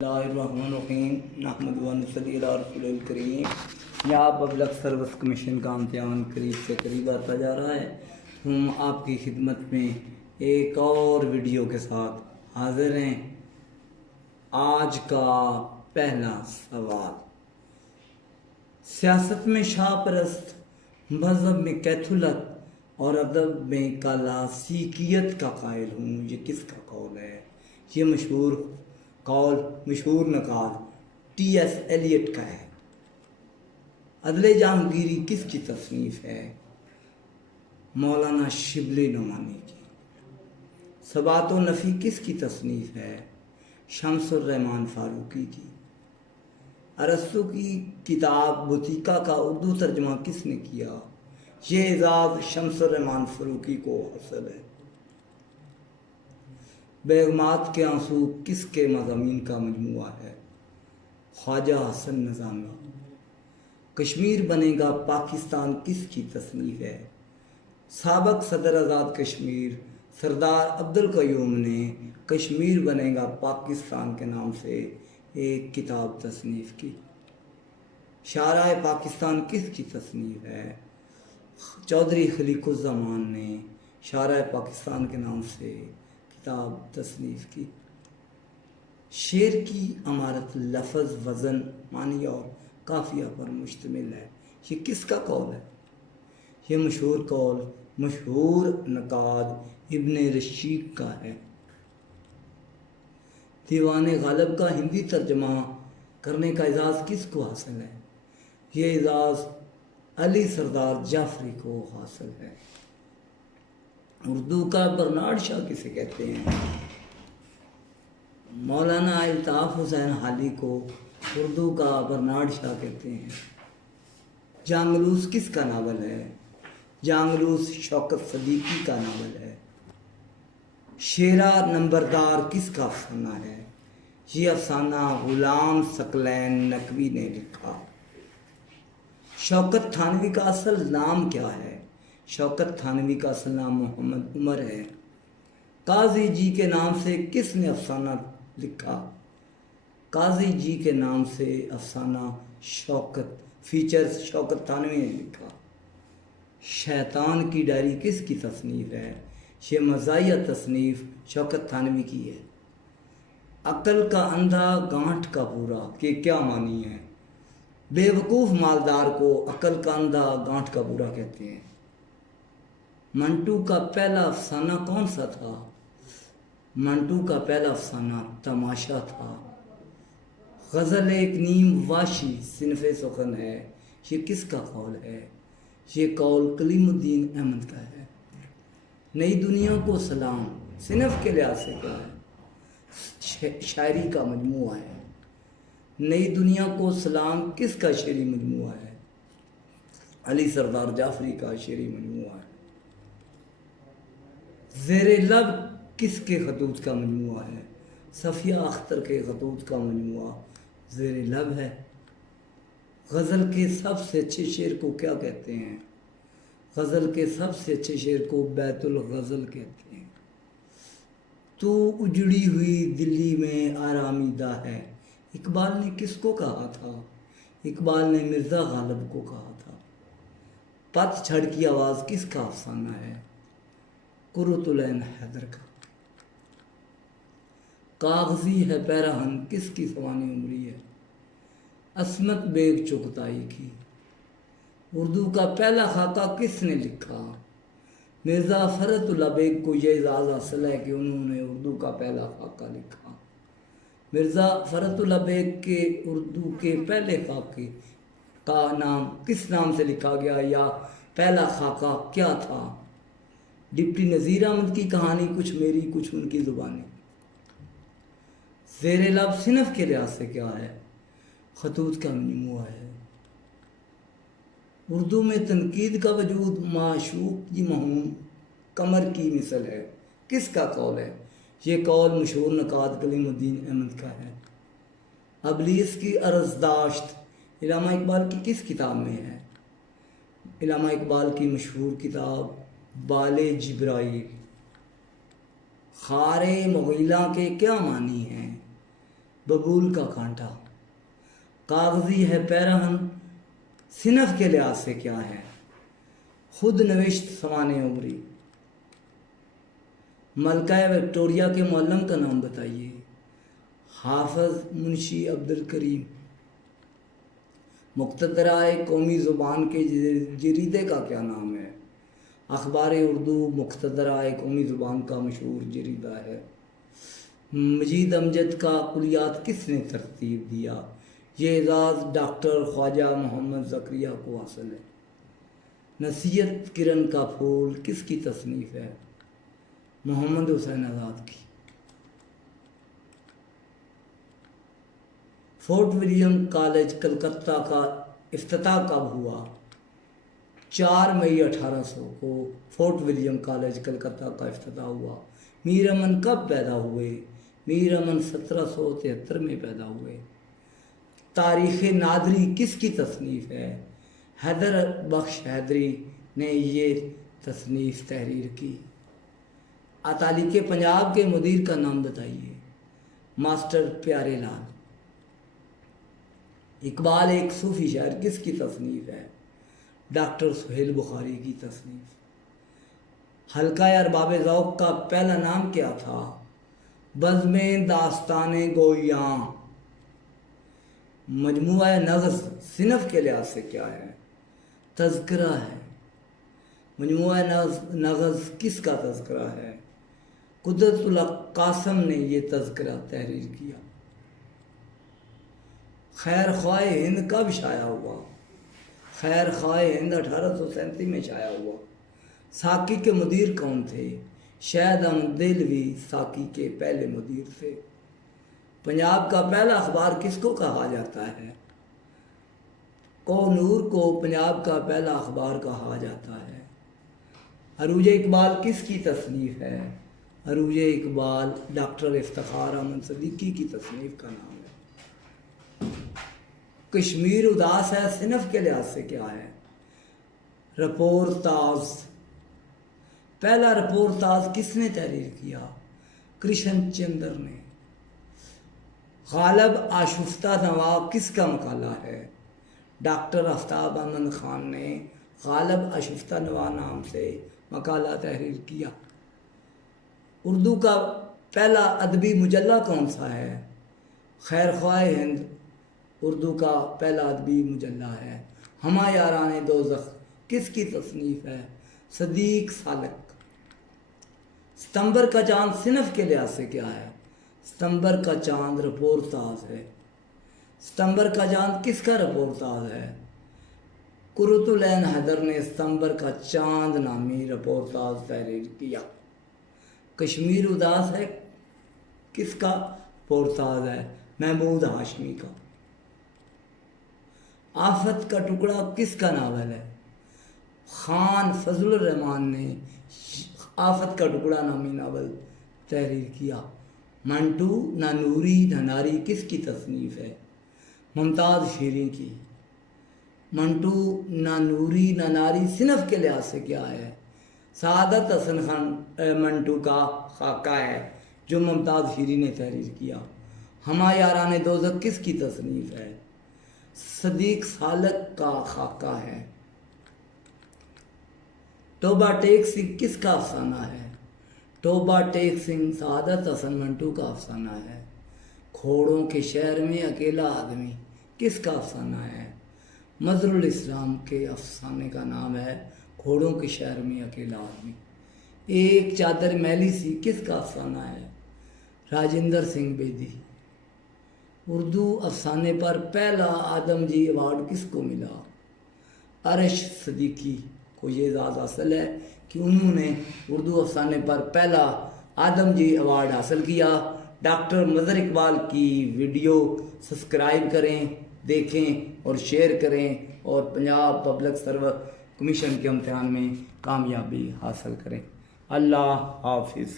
बिस्मिल्लाहिर्रहमानिर्रहीम नहमदुहु व नसल्ली अला रसूलिल करीम। यहाँ पब्लिक सर्विस कमीशन का इम्तिहान करीब से करीब आता जा रहा है। हम आपकी खिदमत में एक और वीडियो के साथ हाजिर हैं। आज का पहला सवाल, सियासत में शाहपरस्त, मज़हब में कैथोलिक और अदब में क्लासिकियत का कायल हूँ, ये किसका कौल है? ये मशहूर नकाल टी.एस. एलियट का है। अदले जहांगीरी किसकी तसनीफ़ है? मौलाना शिबली नुमानी की। सबात व नफ़ी किसकी तसनीफ़ है? शम्सुर रहमान फारूकी की। अरस्तू की किताब बुतीका का उर्दू तर्जमा किसने किया? ये एजाज़ शम्सुर रहमान फारूकी को हासिल है। बेगमात के आंसू किसके मज़ामीन का मजमुआ है? ख्वाजा हसन निज़ामी। कश्मीर बनेगा पाकिस्तान किसकी तसनीफ़ है? साबक सदर आज़ाद कश्मीर सरदार अब्दुल क़य्यूम ने कश्मीर बनेगा पाकिस्तान के नाम से एक किताब तसनीफ़ की। शाराए पाकिस्तान किसकी तसनीफ़ है? चौधरी खलीकुज़्ज़मान ने शाराए पाकिस्तान के नाम से किताब तसनीफ़ की। शेर की अमारत लफ्ज़, वज़न, मानी और काफ़िया पर मुश्तमिल है, ये किसका कौल है? ये मशहूर कौल मशहूर नकाद इब्ने रशीद का है। दीवाने गालिब का हिंदी तर्जमा करने का एजाज़ किसको हासिल है? ये एजाज़ अली सरदार जाफरी को हासिल है। उर्दू का बर्नार्ड शाह किसे कहते हैं? मौलाना अल्ताफ़ हुसैन हाली को उर्दू का बर्नार्ड शाह कहते हैं। जांगलूस किसका नावल है? जांगलूस शौकत सदीकी का नावल है। शेरा नंबरदार किसका अफसाना है? ये अफसाना गुलाम सकलैन नकवी ने लिखा। शौकत थानवी का असल नाम क्या है? शौकत थानवी का असल नाम मोहम्मद उमर है। काजी जी के नाम से किसने अफसाना लिखा? काजी जी के नाम से अफसाना शौकत फीचर्स शौकत थानवी ने लिखा। शैतान की डायरी किसकी तसनीफ़ है? ये मज़ाहिया तसनीफ़ शौकत थानवी की है। अक्ल का अंधा गांठ का पूरा के क्या मानी है? बेवकूफ़ मालदार को अक्ल का अंधा गांठ का पूरा कहते हैं। मंटू का पहला अफसाना कौन सा था? मंटू का पहला अफसाना तमाशा था। गज़ल एक नीम वाशी सिनफ़े सुखन है, ये किसका कौल है? ये कौल कलीमुद्दीन अहमद का है। नई दुनिया को सलाम सिनफ़ के लिहाज से क्या है? शायरी का मजमुआ है। नई दुनिया को सलाम किसका शेरी मजमुआ है? अली सरदार जाफरी का शेरी मजमुआ है। ज़ेरे लब किसके खतूत का मजमुआ है? सफ़िया अख्तर के खतूत का मजमुआ ज़ेरे लब है। गज़ल के सबसे अच्छे शेर को क्या कहते हैं? गज़ल के सबसे अच्छे शेर को बैतुल गज़ल कहते हैं। तू उजड़ी हुई दिल्ली में आरामीदा है, इकबाल ने किसको कहा था? इकबाल ने मिर्ज़ा गालिब को कहा था। पतझड़ की आवाज़ किसका अफसाना है? कुर्रतुल-ऐन हैदर का। कागज़ी है पैराहन किसकी सवानी उमरी है? असमत बेग चुगताई की। उर्दू का पहला खाका किसने लिखा? मिर्ज़ा फ़रतुल्लाह बेग को यह एजाज़ हासिल है कि उन्होंने उर्दू का पहला खाका लिखा। मिर्ज़ा फ़रतुल्लाह बेग के उर्दू के पहले खाके का नाम किस नाम से लिखा गया या पहला खाका क्या था? डिप्टी नज़ीर अहमद की कहानी कुछ मेरी कुछ उनकी ज़ुबानी। ज़ेरे लब सिनफ़ के लिहाज से क्या है? खतूत का मजमुआ है। उर्दू में तनकीद का वजूद माशूक की महूम कमर की मिसल है, किसका कौल है? ये कौल मशहूर नकाद कलीमुद्दीन अहमद का है। अबलीस की अरज़दाश्त इल्लामा इकबाल की किस किताब में है? इल्लामा इकबाल की मशहूर किताब बाले जिब्राइल। खारे मुग़ीला के क्या मानी हैं? बबूल का कांटा। कागजी है पैरहन सिनफ के लिहाज से क्या है? खुद नविश्त सवाने उमरी। मलका विक्टोरिया के मौलम का नाम बताइए। हाफिज मुंशी अब्दुल करीम। मुख्तदराए कौमी ज़ुबान के जरीदे का क्या नाम है? अखबार उर्दू मुख्तदराए कौमी ज़ुबान का मशहूर जरीदा है। मजीद अमजद का कुलियात किसने तरतीब दिया? ये एजाज़ डॉक्टर ख्वाजा मोहम्मद ज़करिया को हासिल है। नसीहत किरण का फूल किसकी तसनीफ़ है? मोहम्मद हुसैन आज़ाद की। फोर्ट विलियम कॉलेज कलकत्ता का इफ्तिताह कब हुआ? 4 मई 1800 को फोर्ट विलियम कॉलेज कलकत्ता का इफ्तिताह हुआ। मीर अमन कब पैदा हुए? मीर अमन 1773 में पैदा हुए। तारीख़ नादरी किसकी तसनीफ़ है? हैदर बख्श हैदरी ने ये तसनीफ़ तहरीर की। अतालिक पंजाब के मुदीर का नाम बताइए। मास्टर प्यारे लाल। इकबाल एक सूफ़ी शायर किसकी तसनीफ़ है? डॉक्टर सुहेल बुखारी की तसनीफ़। हल्का अरबाब ज़ौक़ का पहला नाम क्या था? बज़्म दास्ताने गोयां। मजमुआ नग़ज़ सिनफ के लिहाज से क्या है? तज़किरा है। मजमुआ नग़ज़ किसका तज़किरा है? कुदरतुल कासम ने ये तज़किरा तहरीर किया। खैर ख्वाह हिंद कब शाया हुआ? खैर ख्वाह हिंद 1837 में शाया हुआ। साकी के मुदीर कौन थे? शहद अहमद देलवी साकी के पहले मुदीर थे। पंजाब का पहला अखबार किसको कहा जाता है? कोनूर को पंजाब का पहला अखबार कहा जाता है। अरूज इकबाल किसकी तसनीफ़ है? अरूज इकबाल डॉक्टर इफ्तिखार अहमद सदीकी की तसनीफ़ का नाम है। कश्मीर उदास है सिनफ के लिहाज से क्या है? रपोर्ताज। पहला रपोर्ताज किसने तहरीर किया? कृष्ण चंद्र ने। गालिब आशुफ्ता नवा किसका मकाला है? डॉक्टर आफ्ताब अमन खान ने गालिब आशुफ्ता नवा नाम से मकाला तहरीर किया। उर्दू का पहला अदबी मुजल्ला कौन सा है? खैर ख्वाह हिंद उर्दू का पहला अदबी मुजल्ला है। हमा यारान दोज़ख किसकी तसनीफ़ है? सदीक सालक। सितंबर का चांद सिनफ के लिहाज से क्या है? सितंबर का चांद रपोर्ताज है। सितंबर का चांद किसका रपोर्ताज है? कुरतुलैन हैदर ने सितंबर का चांद नामी रपोर्ताज तहरीर किया। कश्मीर उदास है किसका रपोर्ताज है? महमूद हाशमी का। आफत का टुकड़ा किसका नावल है? खान फजलुर रहमान ने आफत का टुकड़ा नामी नावल तहरीर किया। मंटू ना नूरी ना नारी किसकी तसनीफ़ है? मुमताज़ शीरी की। मंटू ना नूरी ना नारी सिनफ के लिहाज से क्या है? सादत हसन खान मंटू का खाका है जो मुमताज़ शीरी ने तहरीर किया। हमा यारान दोज़ख किसकी तसनीफ़ है? सदीक सालक का खाका है। तोबा टेक सिंह किसका अफसाना है? तोबा टेक सिंह सादत हसन मंटू का अफसाना है। खोड़ों के शहर में अकेला आदमी किसका अफसाना है? मजरुल इस्लाम के अफसाने का नाम है खोड़ों के शहर में अकेला आदमी। एक चादर मैली सी किसका अफसाना है? राजेंद्र सिंह बेदी। उर्दू अफसाने पर पहला आदमजी अवार्ड किसको मिला? अरश सदीकी को ये एजाज़ हासिल है कि उन्होंने उर्दू अफसाने पर पहला आदमजी अवार्ड हासिल किया। डॉक्टर मज़हर इकबाल की वीडियो सब्सक्राइब करें, देखें और शेयर करें और पंजाब पब्लिक सर्विस कमीशन के इम्तिहान में कामयाबी हासिल करें। अल्लाह हाफिज़।